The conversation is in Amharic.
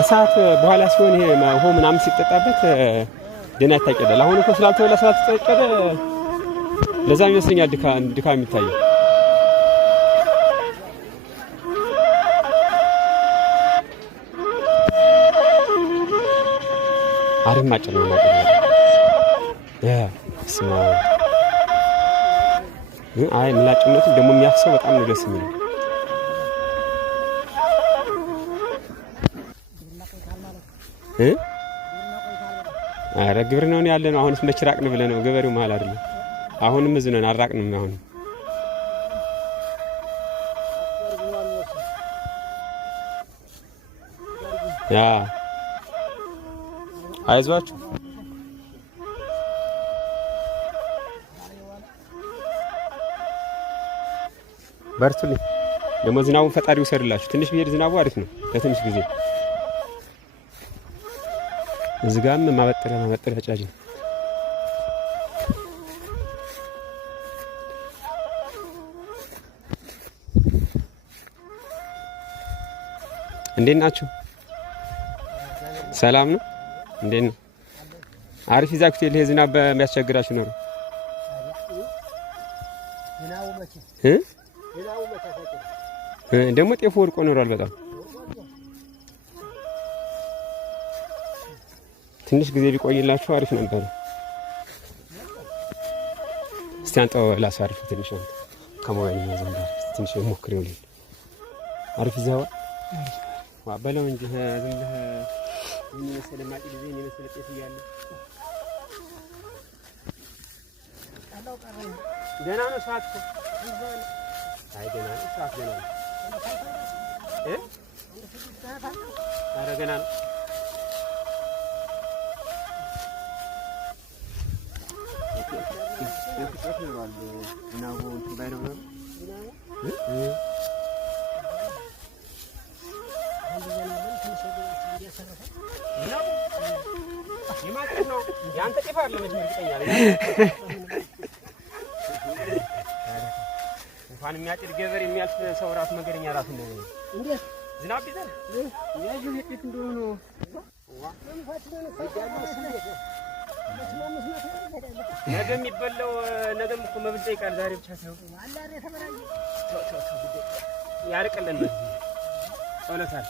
ከሰዓት በኋላ ሲሆን ይሄ ውሃ ምናምን ሲጠጣበት ደህና ይታጨዳል። አሁን እኮ ስላልተበላ ስላልተጨደ ለዛ ይመስለኛል ድካም የሚታየው። አሪፍ ማጨድ ነው ማለት ነው። ስማ አይ ምላጭነቱ ደግሞ የሚያፍሰው በጣም ነው ደስ የሚለው። ኧረ ግብርናውን ያለ ነው። አሁንስ መች ራቅን ብለህ ነው? ገበሬው መሀል አይደለም። አሁንም እዚህ ነን፣ አልራቅንም። አሁን ያ አይዟችሁ በርቱልኝ። ደግሞ ዝናቡን ፈጣሪ ይውሰድላችሁ። ትንሽ ብሄድ ዝናቡ አሪፍ ነው ለትንሽ ጊዜ። እዚህ ጋርም ማበጠሪያ ጫጅ ነው። እንዴት ናችሁ? ሰላም ነው? እንዴት ነው? አሪፍ ይዛችሁት የለ ዝናብ በሚያስቸግራችሁ ነው ደግሞ ጤፉ ወድቆ ኖሯል። በጣም ትንሽ ጊዜ ቢቆይላችሁ አሪፍ ነበር። እስቲ አንተው ላሳርፍ ትንሽ ነው ከሞባይል ነው ዘንዳ ትንሽ ሞክሬው ልኝ አሪፍ ይዛው በለው እንጂ ዝም ብለህ ምን መሰለህ ማጭ ጊዜ ምን መሰለህ ጤፍ እያለ ገና ነው ሰዓት አይ ገና ነው ሰዓት ገና ነው ኧረ ገና ነው ያንተ ጤፍ አይደለም እርግጠኛ ነኝ። እንኳን የሚያጭድ ገበሬ የሚያልፍ ሰው ራሱ መንገደኛ ራሱ ነው። እንዴ ዝናብ ቢዘን ያዩ ሄት እንደሆነ ነገ የሚበላው ነገም እኮ መብት ይቃል ዛሬ ብቻ ሳይሆን አላህ የተመራኝ ያርቀልን ጸሎታል